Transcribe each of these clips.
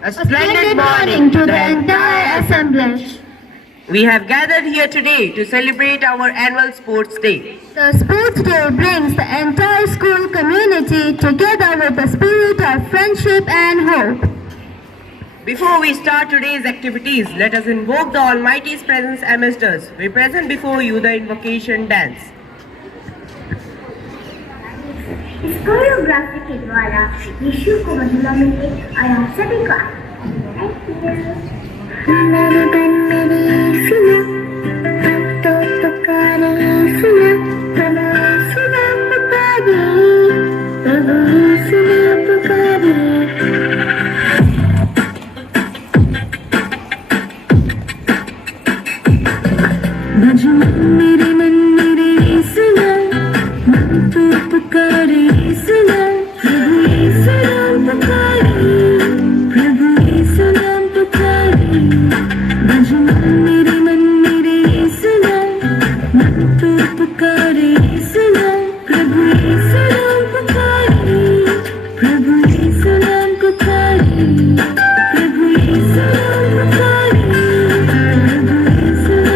A splendid morning to the entire assemblage. We have gathered here today to celebrate our annual Sports Day. The Sports Day brings the entire school community together with the spirit of friendship and hope. Before we start today's activities, let us invoke the Almighty's presence amidst us. We present before you the invocation dance. इस choreography के द्वारा यीशु को महिमा मिले और हम सभी को मेरे बन मेरी सुना अब तो पुकारे सुना प्रभु सुना पुकारे प्रभु सुना पुकारे भजन मेरे मन मेरे सुना मन तो पुकारे सुना प्रभु यीशु नाम पुकारे प्रभु यीशु नाम पुकारे भजन मेरे मन मेरे सुना मन तो पुकारे सुना प्रभु यीशु नाम पुकारे प्रभु यीशु नाम पुकारे प्रभु यीशु नाम पुकारे प्रभु यीशु नाम पुकारे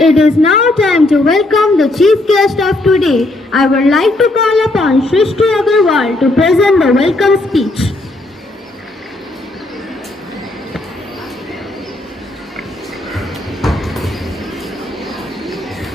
It is now time to welcome the chief guest of today. I would like to call upon Shrishti Agarwal to present the welcome speech.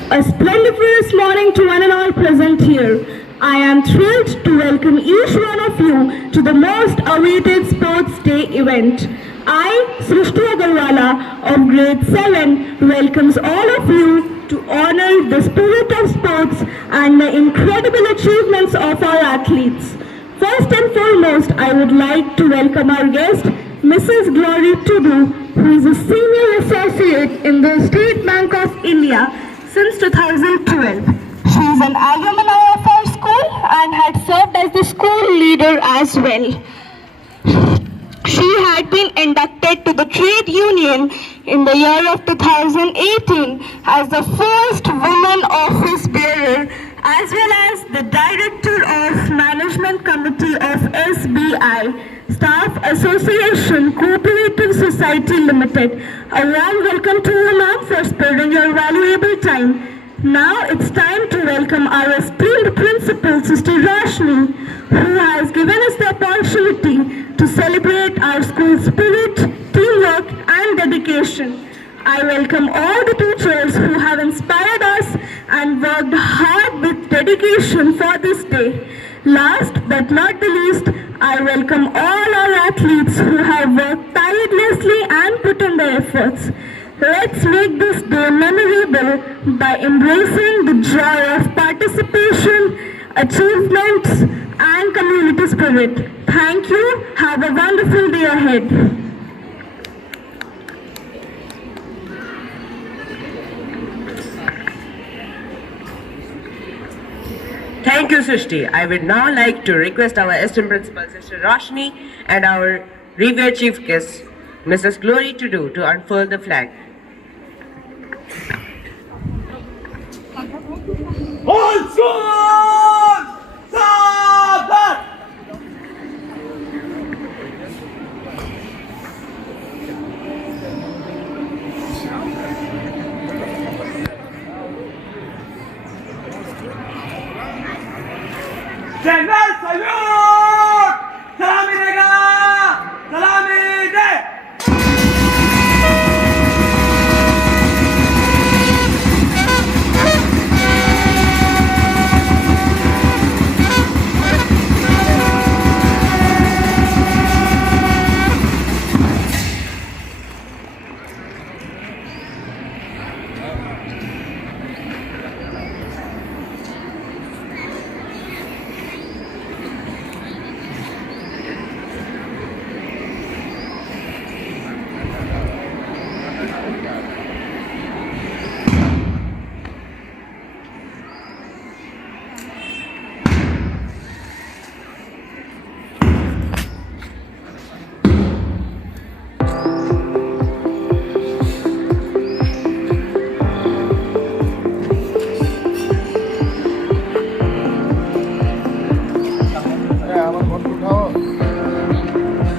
A splendiferous morning to one and all present here. I am thrilled to welcome each one of you to the most awaited Sports Day event. I, Srishti Agarwala of Grade 7, welcomes all of you to honor the spirit of sports and the incredible achievements of our athletes. First and foremost, I would like to welcome our guest, Mrs. Glory Tudu, who is a senior associate in the State Bank of India since 2012. She is an alumni of our school and had served as the school leader as well. She had been inducted to the trade union in the year of 2018 as the first woman office bearer, as well as the director of management committee of SBI, Staff Association Cooperative Society Limited. A warm welcome to you, ma'am, for sparing your valuable time. Now it's time to welcome our esteemed principal, Sister Roshni, who has given us the opportunity to celebrate our school spirit, teamwork and dedication. I welcome all the teachers who have inspired us and worked hard with dedication for this day. Last but not the least, I welcome all our athletes who have worked tirelessly and put in their efforts. Let's make this day memorable by embracing the joy of participation, achievements, and community spirit. Thank you. Have a wonderful day ahead. Thank you, Srishti. I would now like to request our esteemed principal, Sister Roshni, and our revered chief guest, Mrs. Glory Tudu, to unfurl the flag. General salute! Salami dega! Salami de!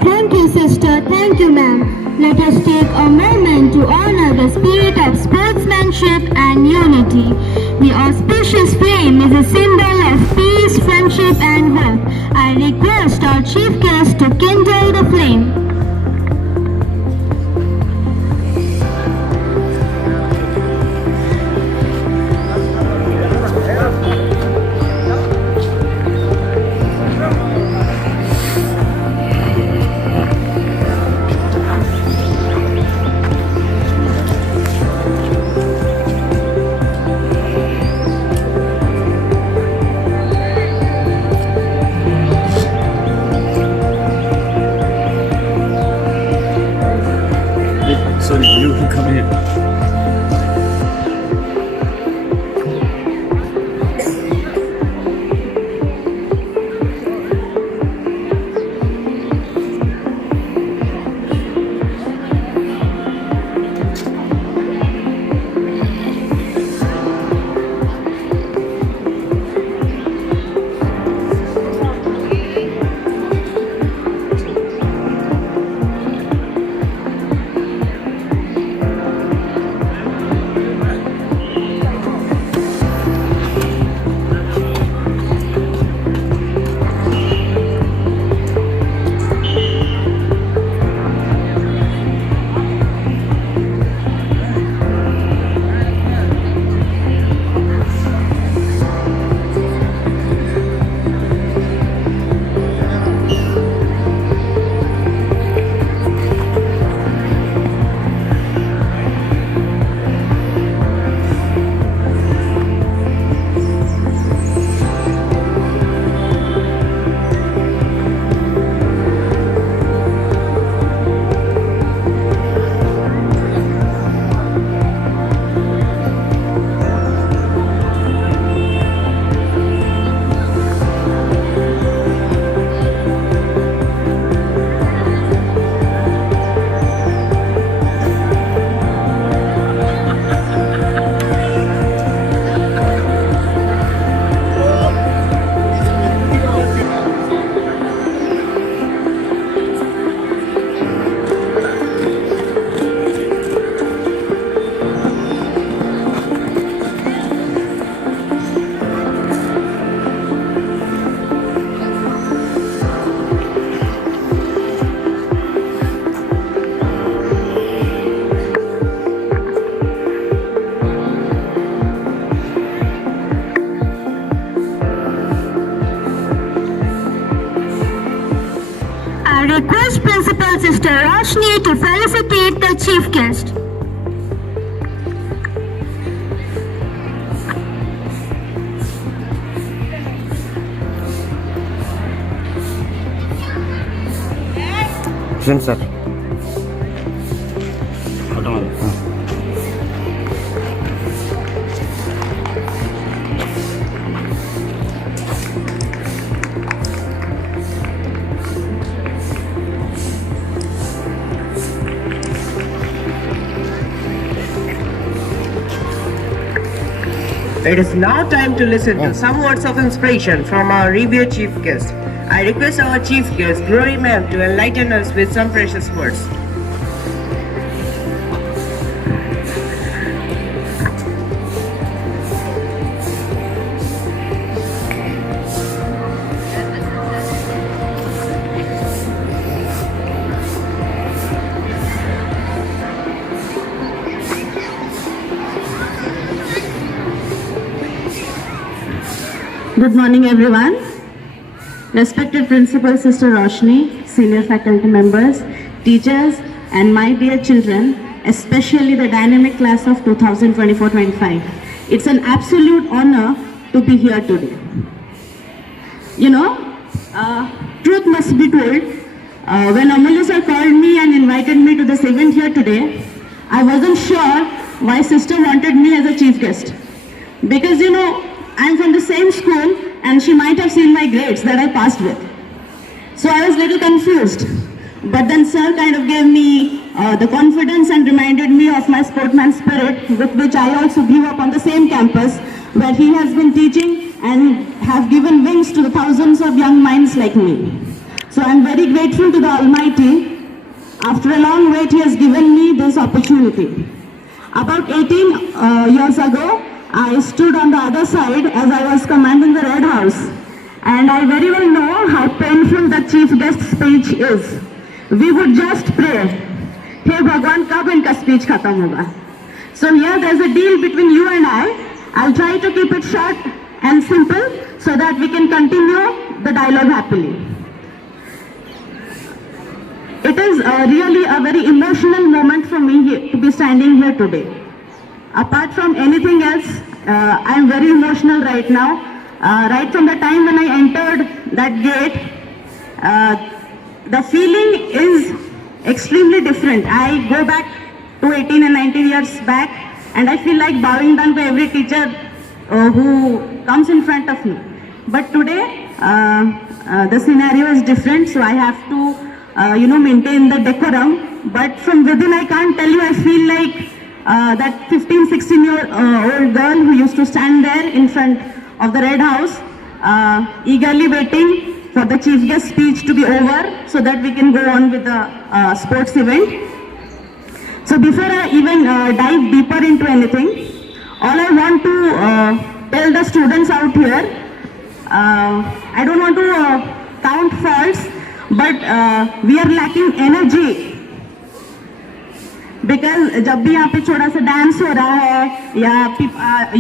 Thank you, sister. Thank you, ma'am. Let us take a moment to honor the spirit of sportsmanship and unity. The auspicious flame is a symbol of peace, friendship, and hope. I request our chief guest to kindle the flame. Sorry, you can come in. Sister Roshni to felicitate the chief guest. Sir. It is now time to listen to some words of inspiration from our revered chief guest. I request our chief guest, Glory Ma'am, to enlighten us with some precious words. Good morning, everyone. Respected Principal Sister Roshni, senior faculty members, teachers, and my dear children, especially the dynamic class of 2024-25. It's an absolute honor to be here today. You know, truth must be told. When Amulya sir called me and invited me to this event here today, I wasn't sure why sister wanted me as a chief guest. Because you know, I'm from the same school and she might have seen my grades that I passed with. So I was a little confused. But then sir kind of gave me the confidence and reminded me of my sportsman spirit with which I also grew up on the same campus where he has been teaching and have given wings to the thousands of young minds like me. So I'm very grateful to the Almighty. After a long wait, He has given me this opportunity. About 18 years ago, I stood on the other side as I was commanding the Red House. And I very well know how painful the chief guest speech is. We would just pray, "Hey Bhagwan, kab inka speech khatam hoga?" So here there's a deal between you and I. I'll try to keep it short and simple so that we can continue the dialogue happily. It is really a very emotional moment for me to be standing here today. Apart from anything else, I'm very emotional right now. Right from the time when I entered that gate, the feeling is extremely different. I go back to 18 and 19 years back and I feel like bowing down to every teacher who comes in front of me. But today, the scenario is different, so I have to maintain the decorum. But from within, I can't tell you, I feel like that 15, 16-year-old girl who used to stand there in front of the Red House, eagerly waiting for the chief guest speech to be over so that we can go on with the sports event. So before I even dive deeper into anything, all I want to tell the students out here, I don't want to count faults, but we are lacking energy. Because जब भी यहाँ पे छोटा सा dance हो रहा है या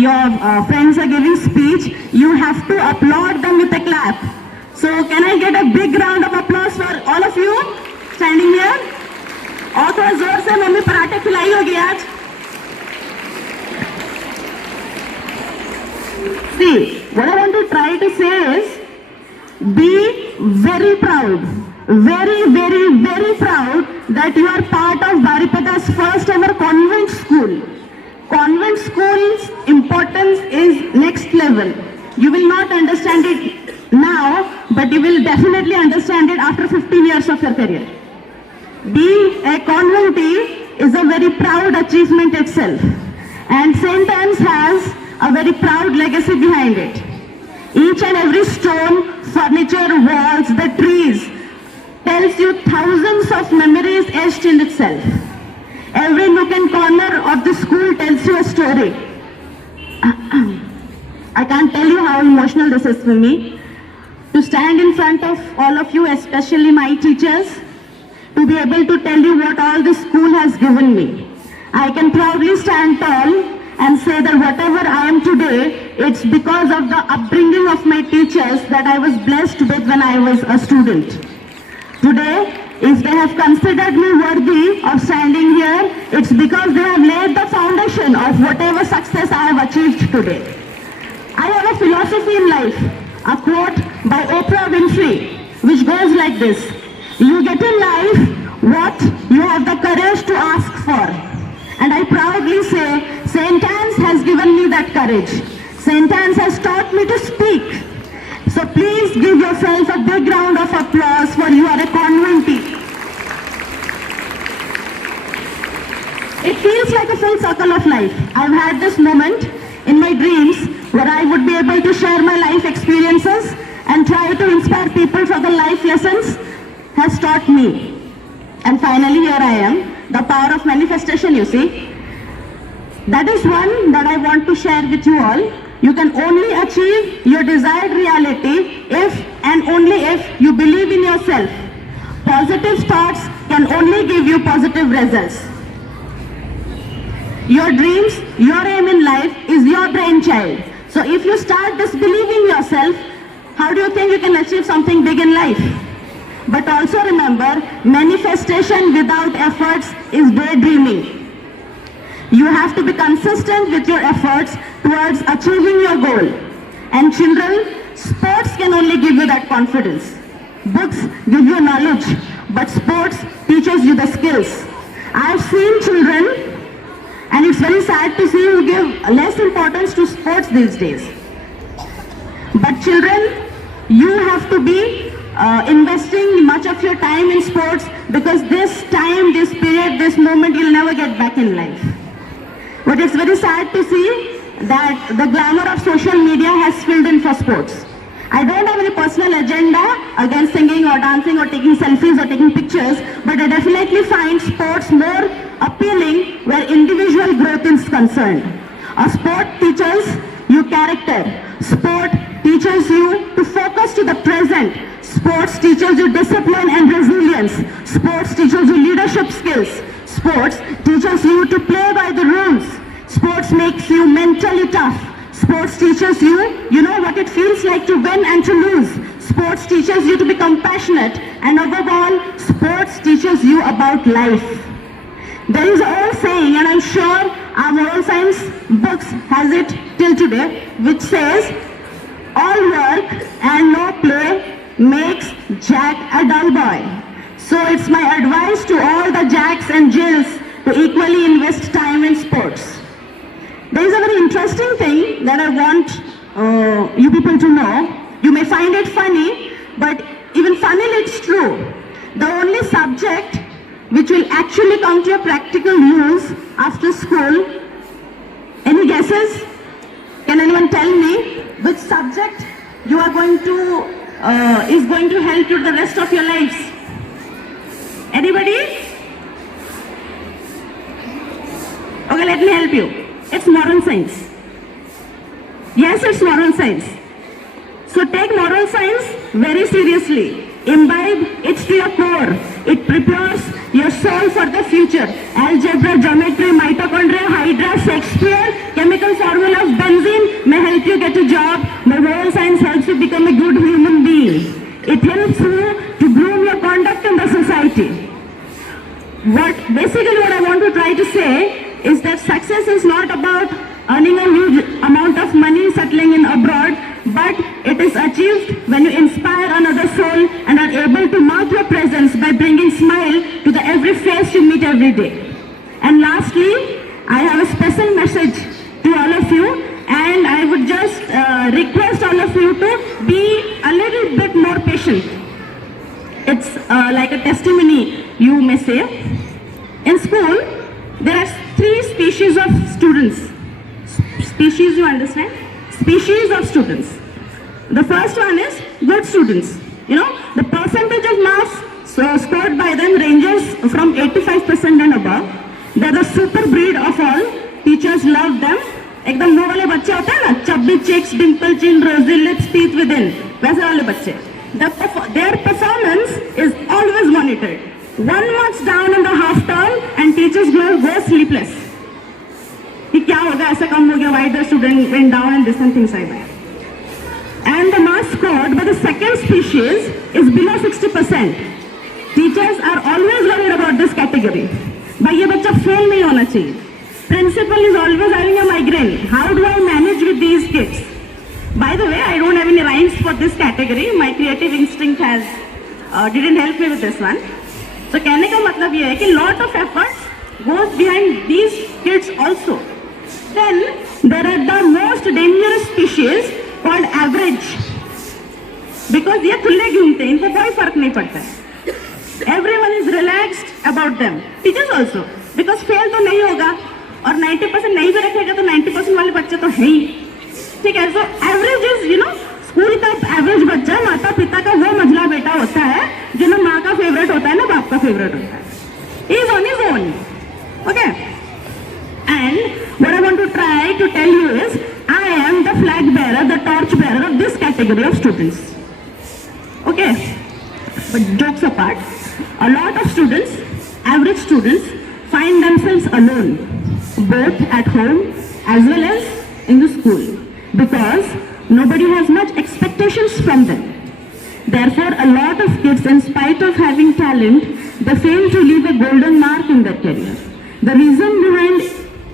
your friends are giving speech, you have to applaud them with a clap. So can I get a big round of applause for all of you standing here? और थोड़ा जोर से मम्मी पराठे खिलाई होगी आज. See, what I want to try to say is, be very proud. Very, very, very proud that you are part of Baripada's first ever convent school. Convent school's importance is next level. You will not understand it now, but you will definitely understand it after 15 years of your career. Being a conventee is a very proud achievement itself. And St. Anne's has a very proud legacy behind it. Each and every stone, furniture, walls, the trees, tells you thousands of memories etched in itself. Every nook and corner of the school tells you a story. I can't tell you how emotional this is for me. To stand in front of all of you, especially my teachers, to be able to tell you what all the school has given me. I can proudly stand tall and say that whatever I am today, it's because of the upbringing of my teachers that I was blessed with when I was a student. Today, If they have considered me worthy of standing here, it's because they have laid the foundation of whatever success I have achieved today. I have a philosophy in life, a quote by Oprah Winfrey, which goes like this: you get in life what you have the courage to ask for. And I proudly say, St. Anne's has given me that courage. St. Anne's has taught me to speak. So please give yourself a big round of applause, for you are a conventee. It feels like a full circle of life. I've had this moment in my dreams where I would be able to share my life experiences and try to inspire people for the life lessons has taught me. And finally here I am, the power of manifestation, you see. That is one that I want to share with you all. You can only achieve your desired reality if and only if you believe in yourself. Positive thoughts can only give you positive results. Your dreams, your aim in life is your brainchild. So if you start disbelieving yourself, how do you think you can achieve something big in life? But also remember, manifestation without efforts is daydreaming. You have to be consistent with your efforts towards achieving your goal. And children, sports can only give you that confidence. Books give you knowledge, but sports teaches you the skills. I have seen children, and it's very sad to see, who give less importance to sports these days. But children, you have to be investing much of your time in sports, because this time, this period, this moment you'll never get back in life. But it's very sad to see that the glamour of social media has filled in for sports. I don't have any personal agenda against singing or dancing or taking selfies or taking pictures, but I definitely find sports more appealing where individual growth is concerned. A sport teaches you character. Sport teaches you to focus to the present. Sports teaches you discipline and resilience. Sports teaches you leadership skills. Sports teaches you to play by the rules. Sports makes you mentally tough. Sports teaches you know what it feels like to win and to lose. Sports teaches you to be compassionate. And above all, sports teaches you about life. There is an old saying, and I'm sure our moral science books has it till today, which says, all work and no play makes Jack a dull boy. So it's my advice to all the Jacks and Jills to equally invest time in sports. There is a very interesting thing that I want you people to know. You may find it funny, but even funnily it's true. The only subject which will actually come to your practical use after school, any guesses? Can anyone tell me which subject you are going to, is going to help you the rest of your lives? Anybody? Okay, let me help you. It's moral science. Yes, it's moral science. So take moral science very seriously. Imbibe it to your core. It prepares your soul for the future. Algebra, geometry, mitochondria, hydra, Shakespeare, chemical formula of benzene may help you get a job, but moral science helps you become a good human being. It helps you to groom your conduct in the society. Basically what I want to try to say is that success is not about earning a huge amount of money settling in abroad, but it is achieved when you inspire another soul and are able to mark your presence by bringing smile to the every face you meet every day. And lastly, I have a special message to all of you, and I would just request all of you to be a little bit more patient. It's like a testimony, you may say. In school, there are 3 species of students. Species, you understand? Species of students. The first one is good students. You know, the percentage of marks scored by them ranges from 85% and above. They're the super breed of all. Teachers love them. एकदम वो वाले बच्चे होते हैं ना, chubby cheeks, dimple chin, rosy lips, teeth within. वैसे वाले बच्चे. Their performance is always monitored. 1 marks down in the half term and teachers go sleepless. कि क्या होगा, ऐसा कम हो गया, why the student went down and this and things like that. And the marks scored by the second species is below 60%. Teachers are always worried about this category. भाई ये बच्चा fail नहीं होना चाहिए. Principal is always having a migraine. How do I manage with these kids? By the way, I don't have any rhymes for this category. My creative instinct has didn't help me with this one. So कहने का मतलब ये है कि lot of efforts goes behind these kids also. Then there are the most dangerous species called average. Because ये खुले घूमते हैं, इनको कोई फर्क नहीं पड़ता है. Everyone is relaxed about them. Teachers also. Because fail तो नहीं होगा और 90% नहीं भी रखेगा तो 90% वाले बच्चे तो है ही. ठीक है. So average is स्कूल का एवरेज बच्चा माता पिता का वो मझला बेटा होता है जो ना माँ का फेवरेट होता है ना बाप का फेवरेट होता है. He is on his own. Okay. And what I want to try to tell you is I am the flag bearer, the torch bearer of this category of students. Okay. But jokes apart, a lot of students, average students, find themselves alone, both at home as well as in the school, because nobody has much expectations from them. Therefore, a lot of kids, in spite of having talent, they fail to leave a golden mark in their career. The reason behind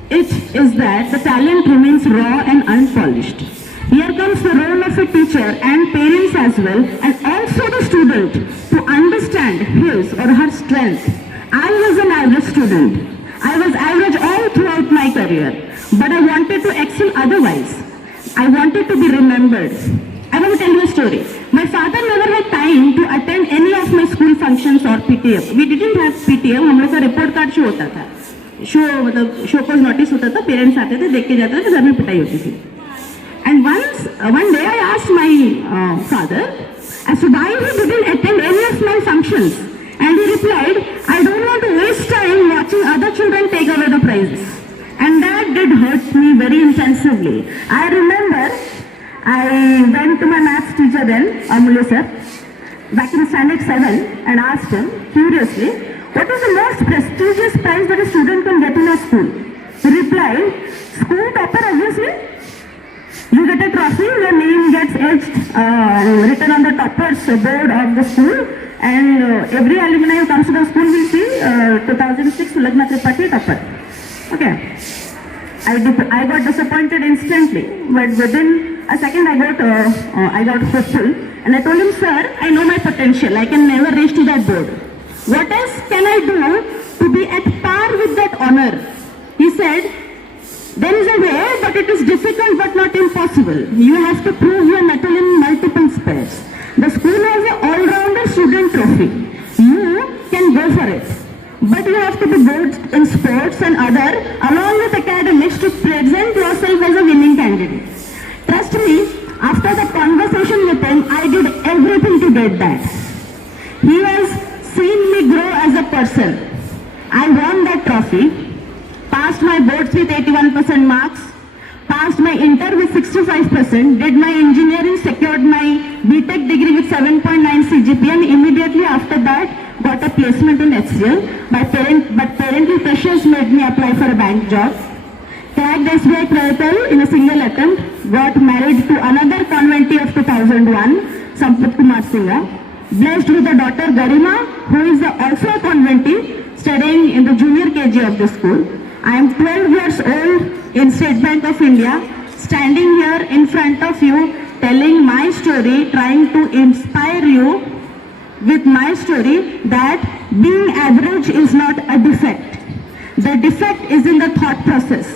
it is that the talent remains raw and unpolished. Here comes the role of a teacher and parents as well, and also the student to understand his or her strength. I was an average student. I was average all throughout my career, but I wanted to excel otherwise. I wanted to be remembered. I want to tell you a story. My father never had time to attend any of my school functions or PTA. We didn't have PTA. हम लोग का report card show होता था. Show मतलब show को notice होता था, parents आते थे, देख के जाते थे, घर में पिटाई होती थी. And one day I asked my father as to why he didn't attend any of my functions, and he replied, "I don't want to waste time watching other children take away the prizes." And that did hurt me very intensively. I remember I went to my maths teacher then, Amulya sir, back in standard 7, and asked him curiously, what is the most prestigious prize that a student can get in a school? He replied, "School topper, obviously. You get a trophy, your name gets etched, written on the topper's board of the school, and every alumni who comes to the school will see 2006 Lagna Tripathi topper." Okay. I got disappointed instantly, but within a second I got hopeful, and I told him, "Sir, I know my potential. I can never reach to that board. What else can I do to be at par with that honor?" He said, "There is a way, but it is difficult but not impossible. You have to prove your mettle in multiple spheres. The school has an all-rounder student trophy. You can go for it. But you have to be good in sports and other, along with academics, to present yourself as a winning candidate." Trust me, after the conversation with him, I did everything to get that. He has seen me grow as a person. I won that trophy, passed my boards with 81% marks, passed my inter with 65%, did my engineering, secured my BTech degree with 7.9 CGPA, and immediately after that got a placement in HCL. But parental pressures made me apply for a bank job. Cracked SBI clerical in a single attempt. Got married to another conventee of 2001, Sampath Kumar Singha. Blessed with a daughter Garima, who is also a conventee, studying in the junior KG of the school. I am 12 years old in State Bank of India, standing here in front of you, telling my story, trying to inspire you with my story that being average is not a defect. The defect is in the thought process.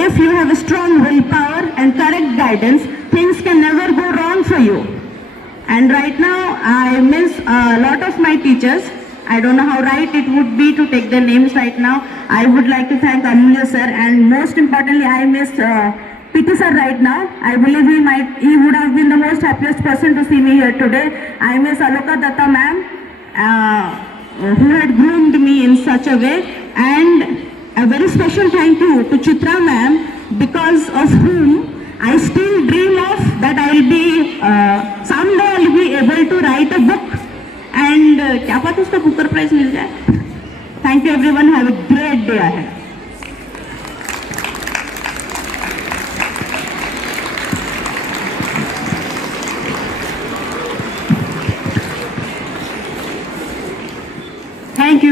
If you have a strong willpower and correct guidance, things can never go wrong for you. And right now, I miss a lot of my teachers. I don't know how right it would be to take their names right now. I would like to thank Amulya sir, and most importantly, I miss PT sir right now. I believe he would have been the most happiest person to see me here today. I miss Aloka Datta ma'am, who had groomed me in such a way, and a very special thank you to Chitra ma'am, because of whom I still dream of that I will be someday I will be able to write a book, and क्या पता उसका Booker prize मिल जाए. Thank you everyone. Have a great day ahead.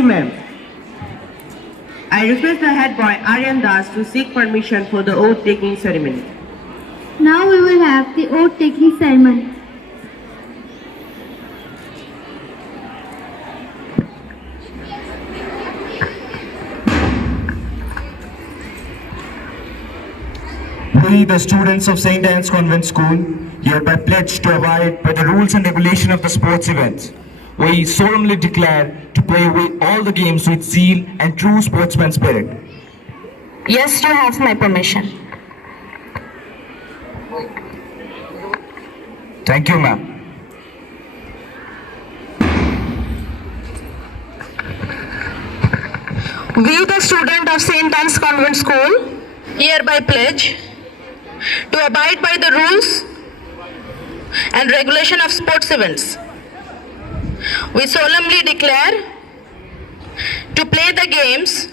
ma'am. I request the head boy Aryan Das to seek permission for the oath-taking ceremony. Now we will have the oath-taking ceremony. We, the students of St. Anne's Convent School, hereby pledge to abide by the rules and regulation of the sports events. We solemnly declare to play all the games with zeal and true sportsman spirit. Yes, you have my permission. Thank you, ma'am. We, the student of St. Anne's Convent School, hereby pledge to abide by the rules and regulation of sports events. We solemnly declare to play the games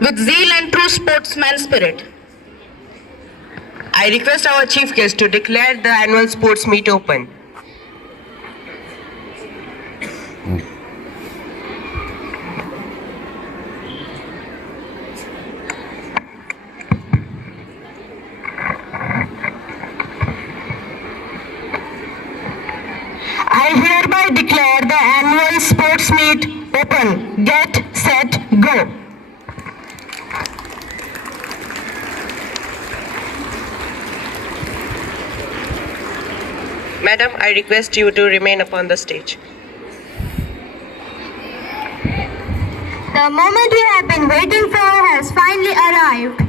with zeal and true sportsman spirit. I request our chief guest to declare the annual sports meet open. I hereby declare the annual sports meet open. Get, set, go. Madam, I request you to remain upon the stage. The moment we have been waiting for has finally arrived.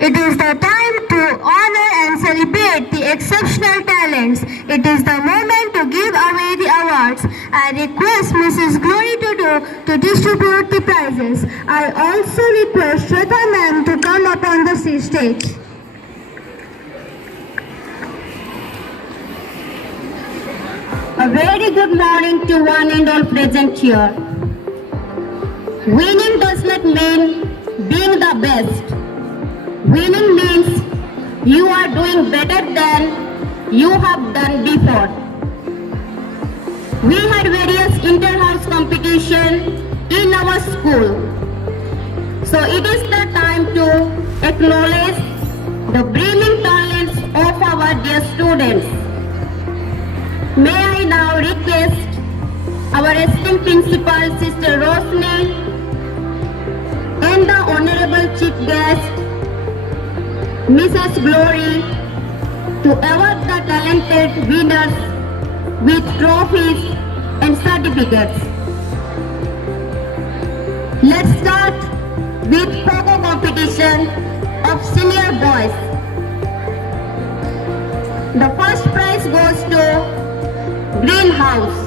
It is the time to honor and celebrate the exceptional talents. It is the moment to give away the awards. I request Mrs. Glory to distribute the prizes. I also request Shweta ma'am to come up on the stage. A very good morning to one and all present here. Winning does not mean being the best. Winning means you are doing better than you have done before. We had various inter-house competition in our school. So it is the time to acknowledge the brimming talents of our dear students. May I now request our esteemed principal, Sister Rosni, and the Honorable Chief Guest, Mrs. Glory, to award the talented winners with trophies and certificates. Let's start with Pogo competition of senior boys. The first prize goes to Greenhouse,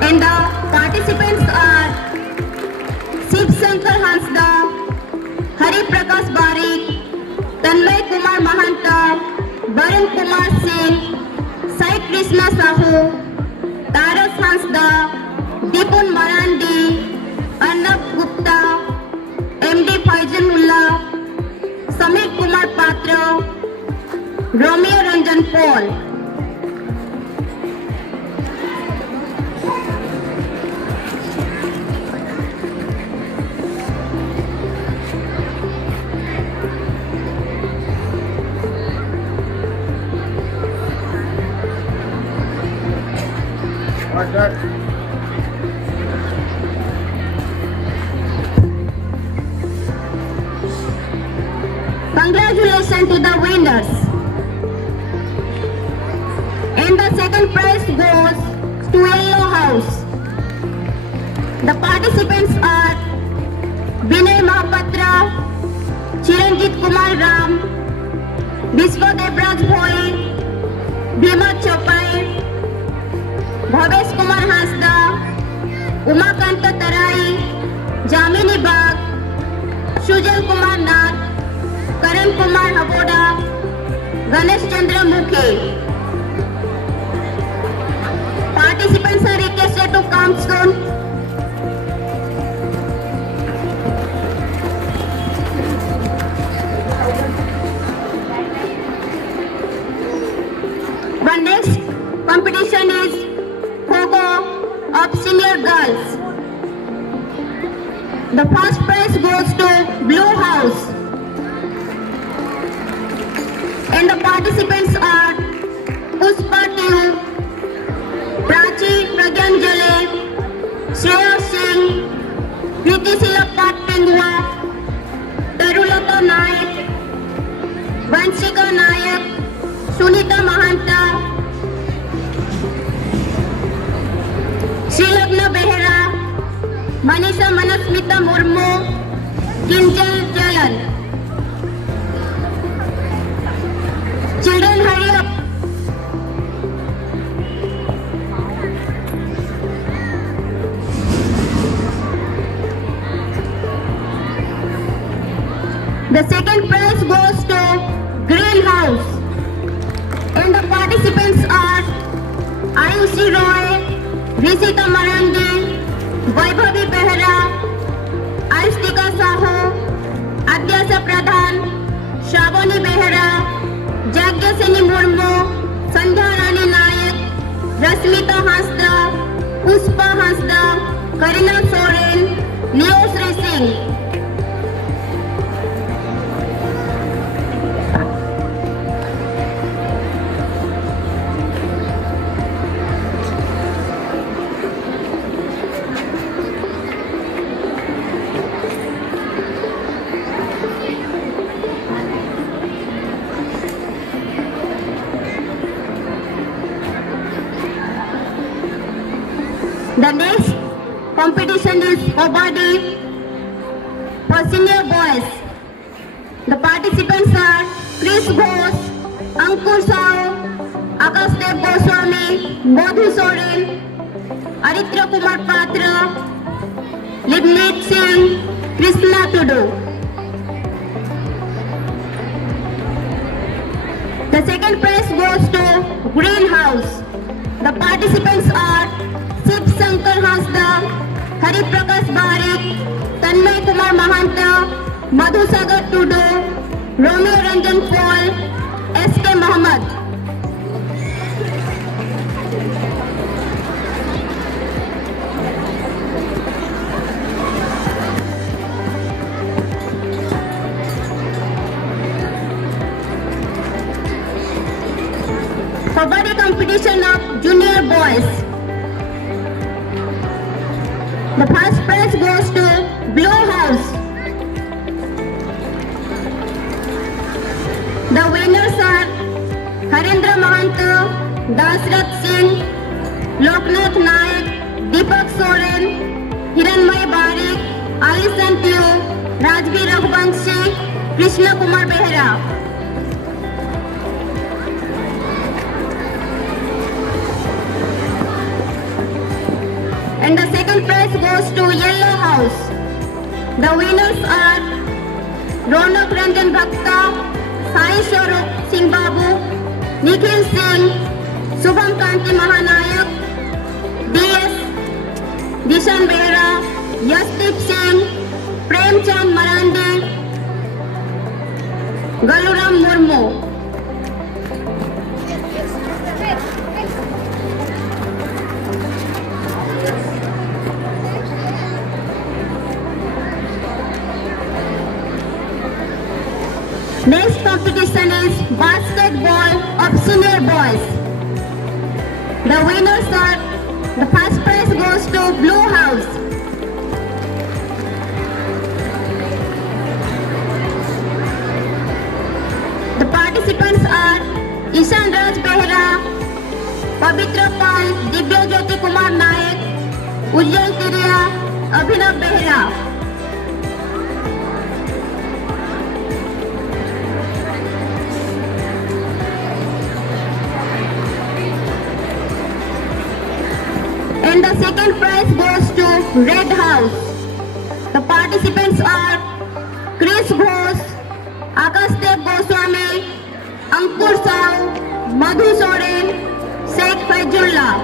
and the participants are Shiv Shankar Hansda, Hari Prakash Barik, Tanmay Kumar Mahanta, Varun Kumar Singh, Sai Krishna Sahu, Taras Hansda, Dipun Marandi, Arnab Gupta, MD Faizan Mullah, Samir Kumar Patra, Romeo Ranjan Paul. Congratulations to the winners. And the second prize goes to Yellow House. The participants are Vinay Mahapatra, Chiranjit Kumar Ram, Vishwadev Raj Bhoi, Bhima Chopai, Bhavesh Kumar Hasda, Umakanta Tarai, Jamini Bag, Shujal Kumar Nath, Karan Kumar Haboda, Ganesh Chandra Mukhi. Participants are requested to come soon. The next competition is Kho-Kho of senior The first prize goes to Blue House. And the participants are Puspa Tiu, Prachi Pragyanjali, Shreya Singh, Priti Silappa Tendua, Tarulata Nayak, Vanshika Nayak, Sunita Mahanta, Srilagna Behera, Manisha Manasmita Murmu, Kinjal Jalan. Children, hurry up. The second prize goes to Green House. And the participants are Ayushi Roy, Rishita Marandi, Vaibhavi Behra, Aishtika Sahu, Adyasa Pradhan, Shavani Behra, Jagyasini Murmu, Sandhya Rani Nayak, Rasmita Hasda, Puspa Hasda, Karina Soren, Leo Sri Singh. The next competition is Kabaddi for senior boys. The participants are Chris Ghosh, Ankur Sao, Akashdev Goswami, Madhu Soren, Aritra Kumar Patra, Libnit Singh, Krishna Tudu. The second prize goes to Green House. The participants are Shiv Shankar Hasda, Hari Prakash Barik, Tanmay Kumar Mahanta, Madhu Sagar Tudu, Romeo Ranjan Paul, S.K. Mohammed. Kabaddi competition of junior boys. The first prize goes to Blue House. The winners are Harendra Mahanta, Dasrath Singh, Loknath Nayak, Deepak Soren, Hiranmay Barik, Alison Tiu, Rajbir Raghuvanshi, Krishna Kumar Behra. And the second prize goes to Yellow House. The winners are Ronak Ranjan Bhakta, Sai Swarup Singh Babu, Nikhil Singh, Subham Kanti Mahanayak, D.S. Dishan Behra, Yasdeep Singh, Premchand Marandi, Galuram Murmu. Next competition is basketball of senior boys. The winners are, the first prize goes to Blue House. The participants are Ishan Raj Behra, Pavitra Pal, Divya Jyoti Kumar Nayak, Ujjwal Tiria, Abhinav Behra. And the second prize goes to Red House. The participants are Chris Ghosh, Akashdev Goswami, Ankur Sao, Madhu Soren, Sheikh Faizullah.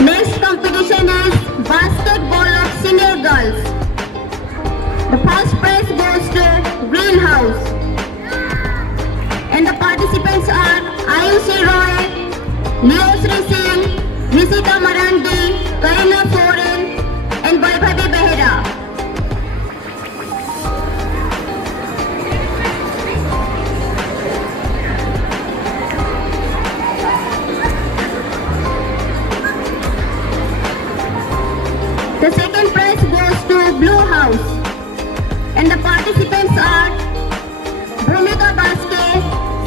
Next competition is basketball of senior girls. The first prize goes to Green House. And the participants are Ayushi Roy, Leosri Singh, Nisita Marandi, Karina Soren, and Vaibhavi Behera. The second prize goes to Blue House, and the participants are Bhumika Baske,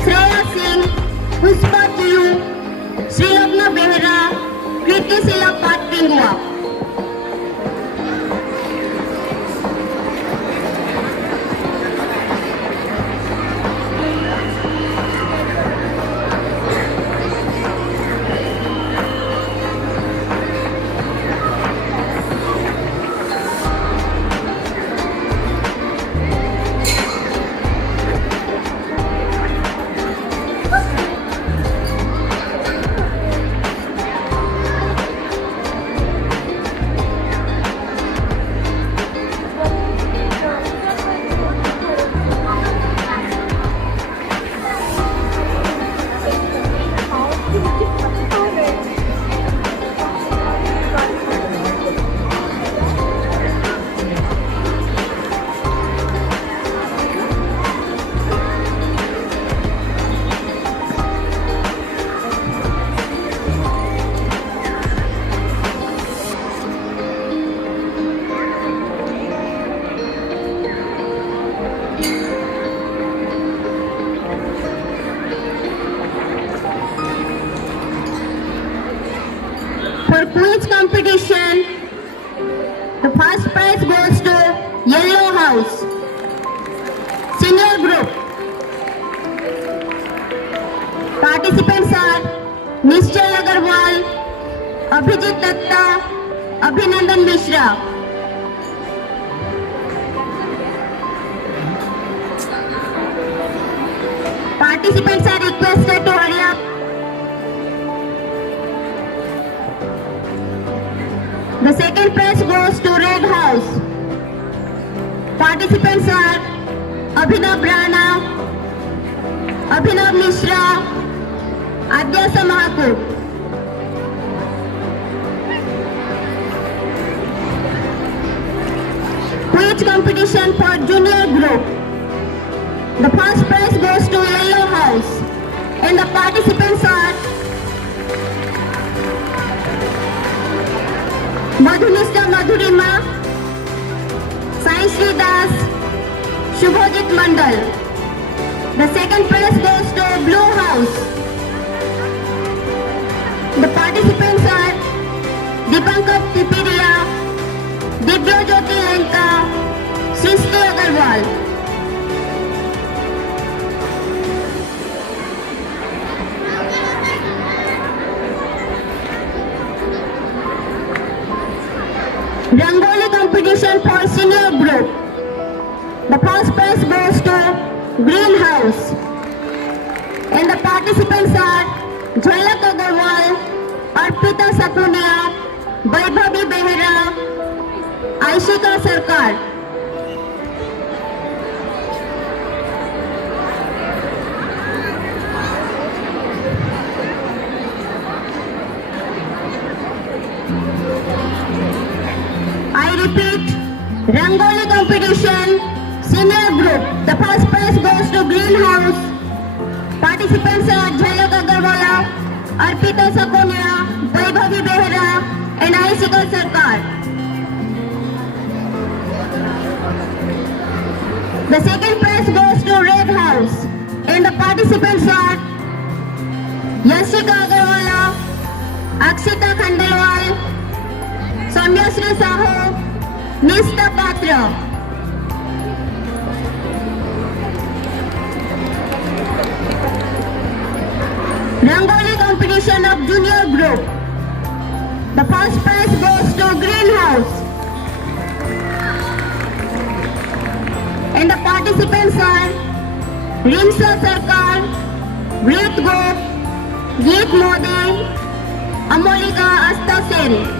Shreya Singh, Puspa Kiyu, Srilagna Behera, Kriti Sila Patpingwa. For quiz competition, the first prize goes to Yellow House, Senior Group. Participants are Nischal Agarwal, Abhijit Datta, Abhinandan Mishra. Participants are requested to hurry up. The second prize goes to Red House. Participants are Abhinav Rana, Abhinav Mishra, Adyasa Mahakur. Quiz competition for Junior Group. The first prize goes to Yellow House, and the participants are Madhunista Madhurima, Sai Sri Das, Shubhajit Mandal. The second prize goes to Blue House. The participants are Dipankar Tipiria, Divya Jyoti Lenka, Srishti Agarwal. Rangoli competition for Senior Group. The first prize goes to Green House, and the participants are Jhalak Agarwal, Arpita Sakunia, Vaibhavi Behera, Aishika Sarkar. I repeat, Rangoli competition, Senior Group. The first prize goes to Green House. Participants are Jhalak Agarwala, Arpita Sakonia, Vaibhavi Behera, and Aishika Sarkar. The second prize goes to Red House, and the participants are Yashika Agarwala, Akshita Khandelwal, Soumyasri Sahu, Nista Patra. Rangoli competition of Junior Group. The first prize goes to Green House, and the participants are Rimsa Sarkar, Greet Gop, Geet Modi, Amolika Asta Sen.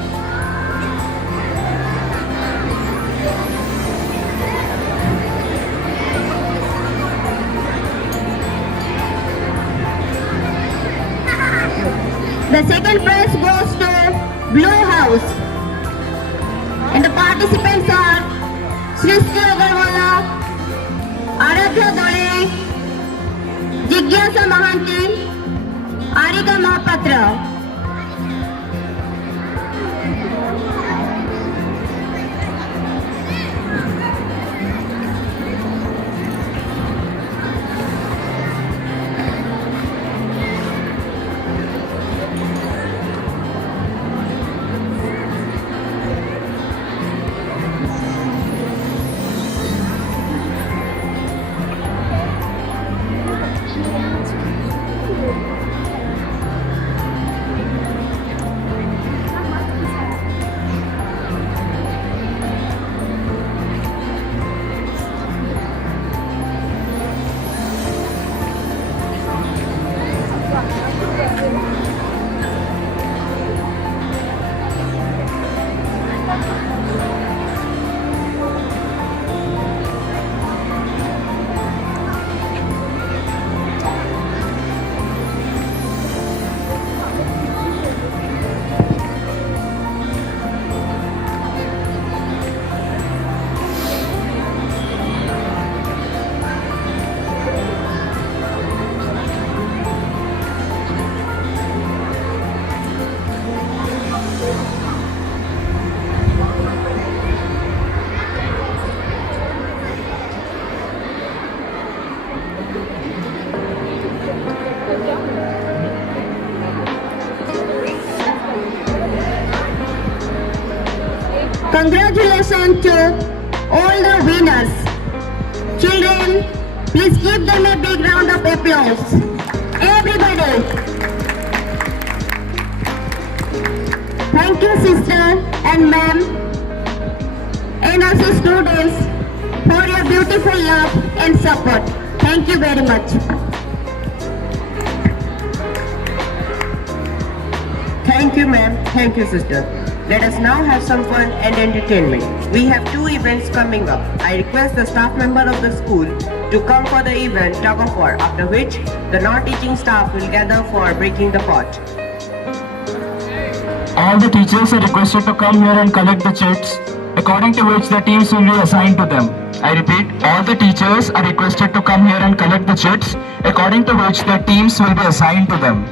The The second prize goes to Blue House. And the participants are Srishti Agarwala, Aradhya Dole, Jigyasa Mahanti, Arika Mahapatra. Congratulations to all the winners. Children, please give them a big round of applause. Everybody. Thank you, sister and ma'am, and also students for your beautiful love and support. Thank you very much. Thank you, ma'am. Thank you, sister. Let us now have some fun and entertainment. We have two events coming up. I request the staff member of the school to come for the event tug of war, after which the non-teaching staff will gather for breaking the pot. All the teachers are requested to come here and collect the chits, according to which the teams will be assigned to them. I repeat, all the teachers are requested to come here and collect the chits, according to which the teams will be assigned to them.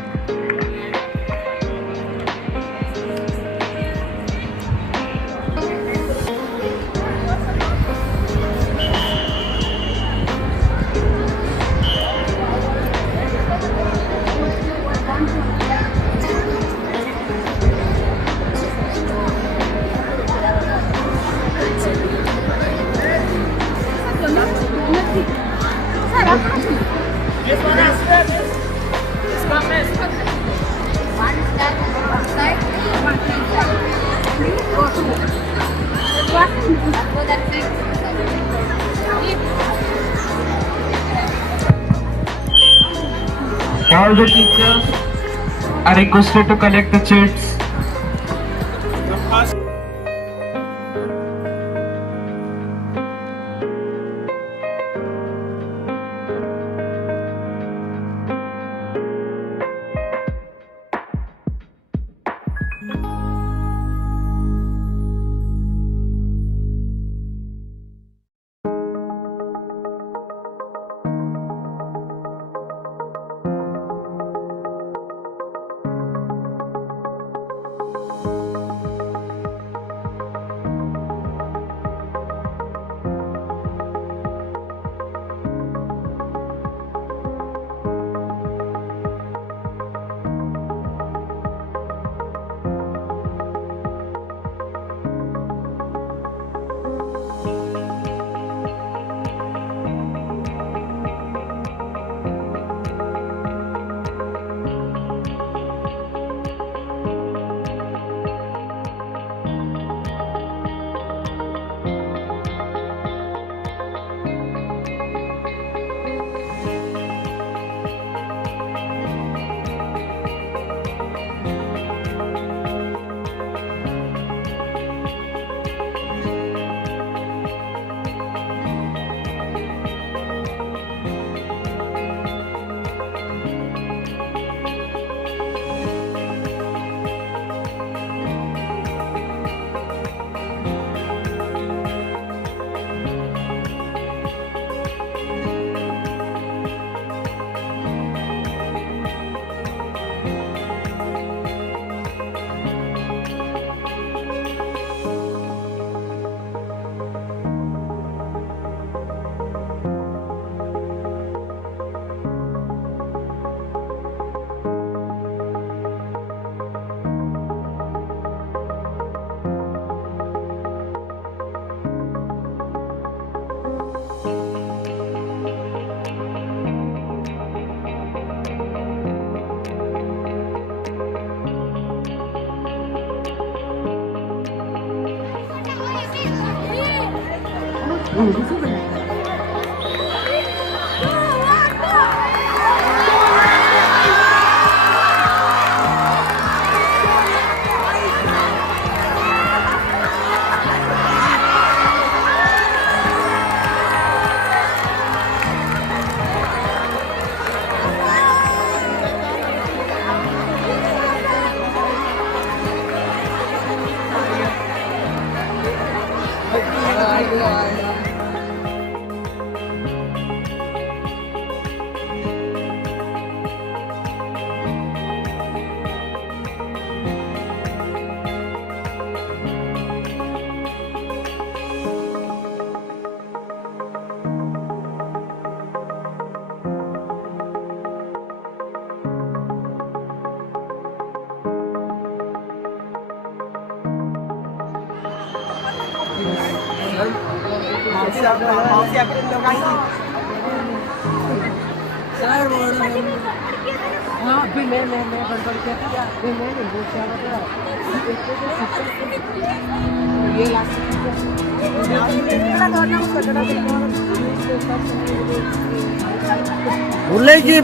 All the teachers are requested to collect the chits.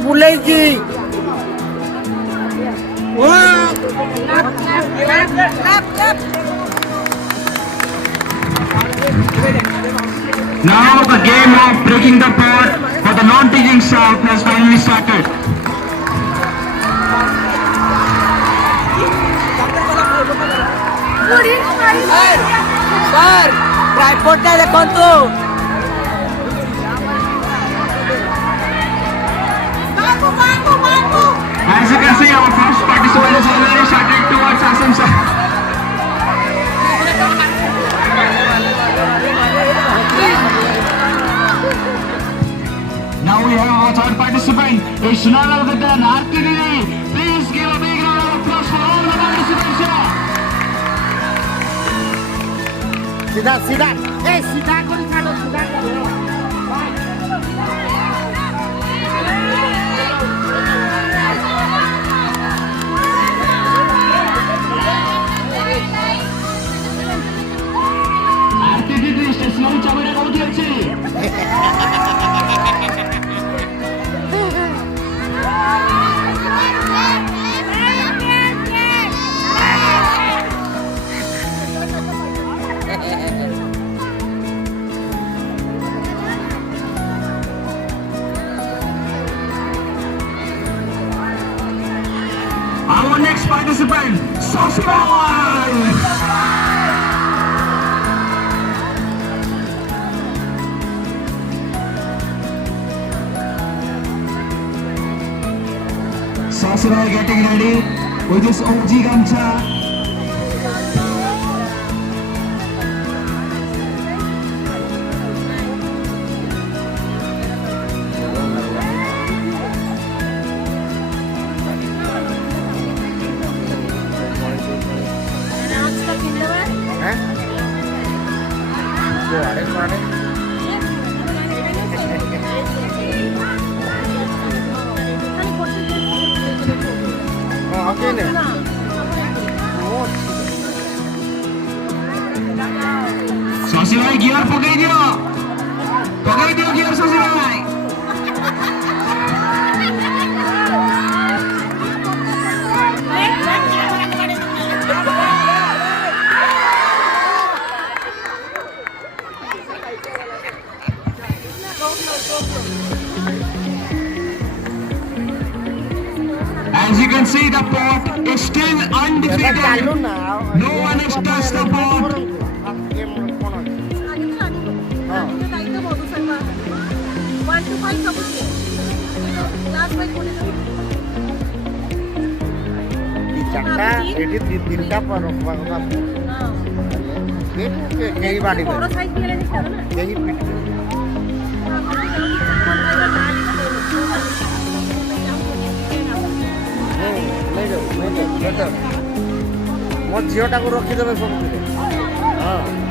बुलेगी Now the game of breaking the pot for the non-teaching staff has finally started. Sir tripod देखो As you can see, our first participant has already started towards Assam. Now we have our third participant. It's none other than RTD. Please give a big round of applause for all the participants here. सीधा सीधा ए सीधा करी चलो सीधा करो RTD station चाबरे कोठी अछि Our next participant, Sasirai. Sasirai getting ready with his OG gamcha. Sasirai gear pakai dia gear Sasirai. As you can see, the pot is still undefeated. No one has touched the pot. चारटा एटी तीनटा पर रखवा का के केही बाडी में केही पिट नहीं मो झीटा को रखी देबे सब हां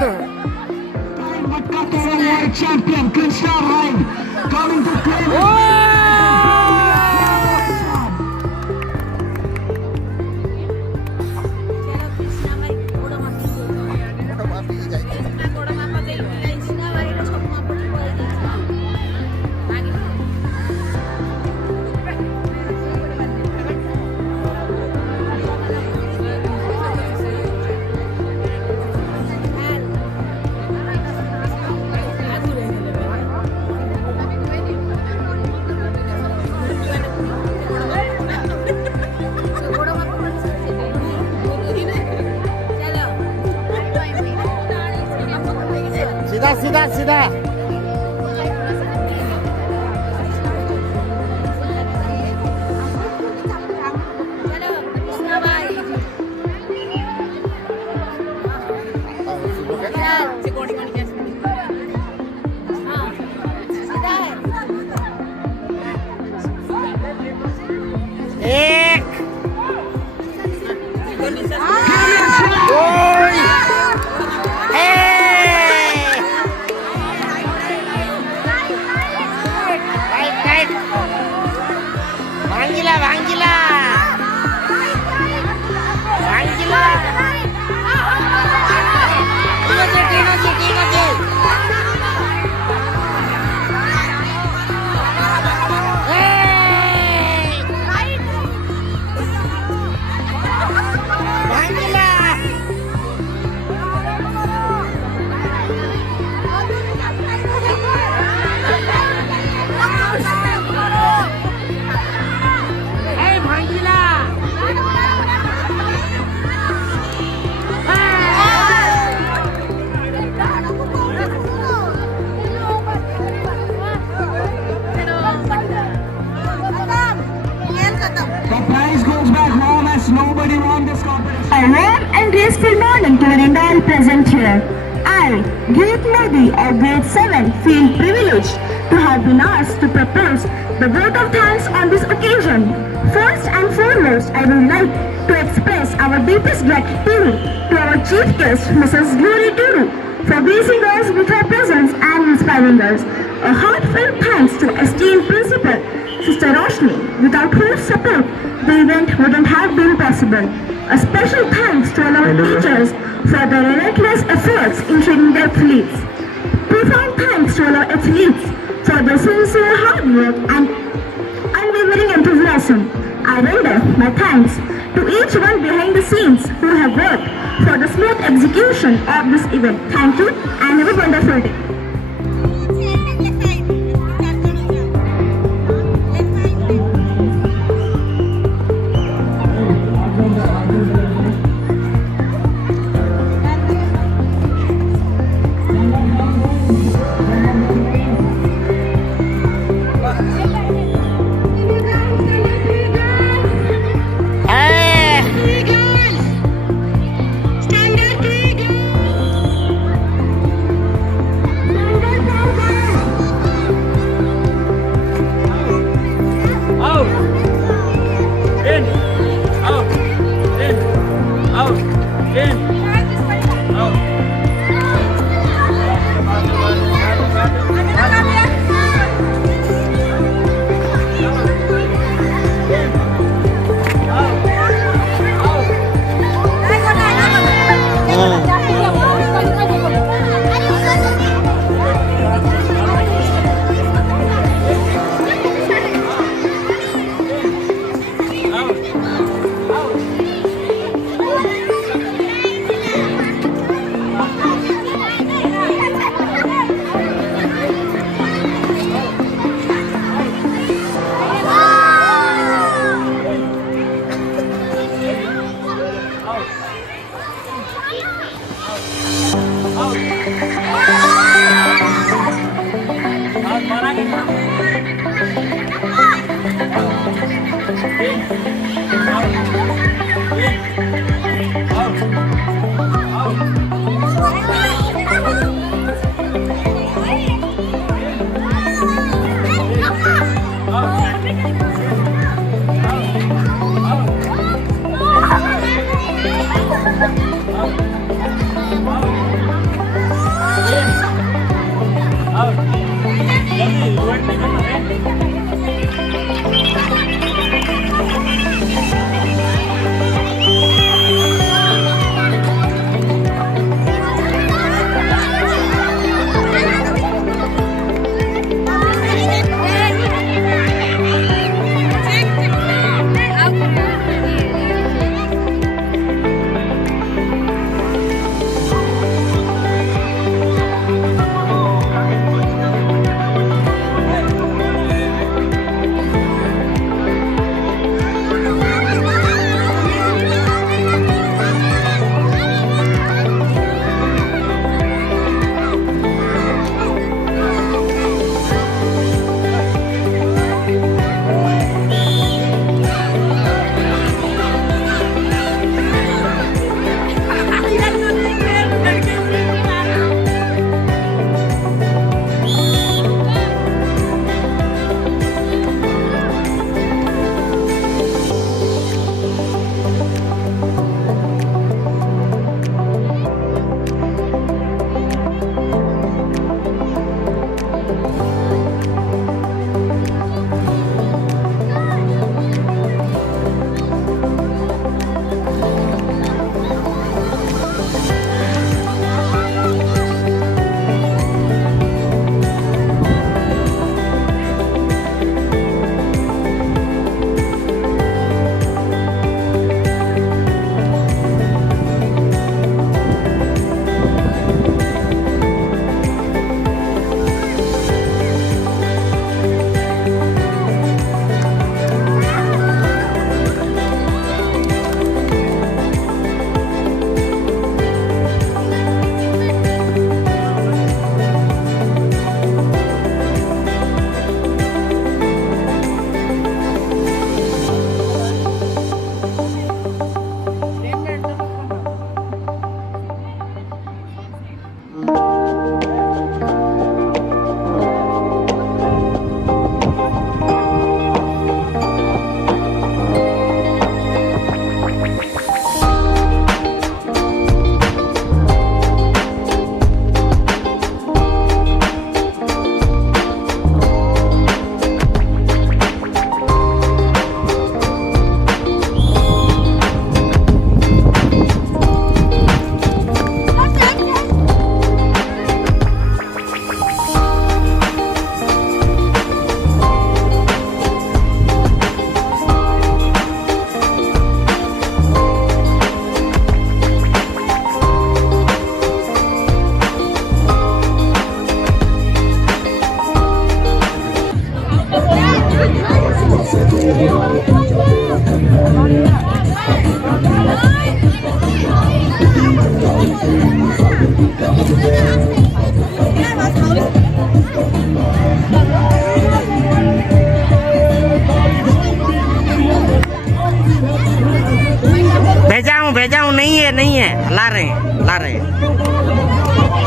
World champion Krishna Rai coming to play. सीधा सीधा सीधा एक भांगिला भांगिला भांगिला ठीक আছে ভাঙ্গিলা এই ভাঙ্গিলা The prize goes back home as nobody won this competition. A warm and graceful morning to everyone all present here. I, Geet Modi of Grade 7, feel privileged to have been asked to propose the vote of thanks on this occasion. First and foremost, I would like to express our deepest gratitude to our chief guest, Mrs. Glory Duru, for gracing us with her presence and inspiring us. A heartfelt thanks to esteemed principal, Sister Roshni, without whose support the event wouldn't have been possible. A special thanks to all our teachers for their relentless efforts in training their athletes. Profound thanks to all our athletes for their sincere hard work and unwavering enthusiasm. I render my thanks to each one behind the scenes who have worked for the smooth execution of this event. Thank you and have a wonderful day.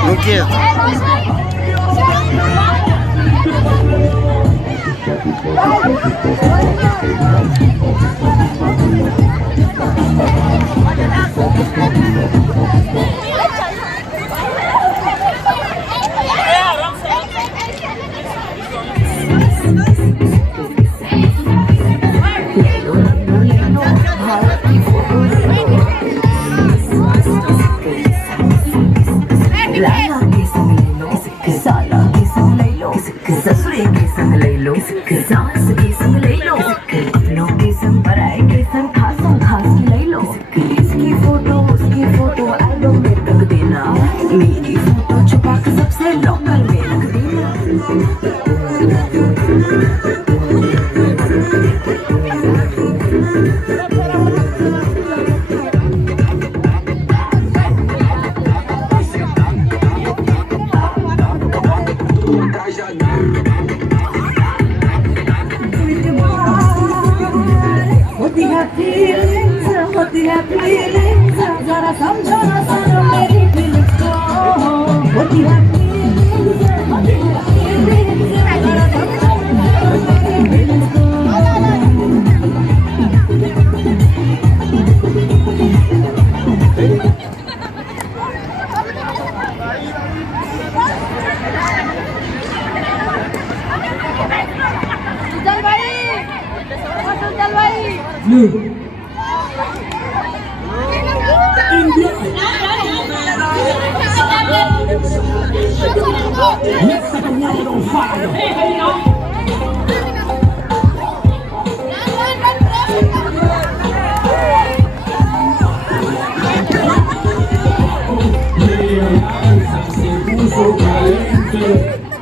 লুকিয়ে लाला के संग ले लो, साला के संग ले लो, ससुरे के संग ले लो, सास के संग ले लो, अपनों के संग पराए के संग खास ले लो। इसकी फोटो उसकी फोटो एल्बम में रख देना, मेरी फोटो छुपा के सबसे लोकल में रख देना। होती है feelings, जरा समझो ना सुनो मेरी feelings को। होती है feelings, जरा समझो ना मेरी feelings को। Uso caliente.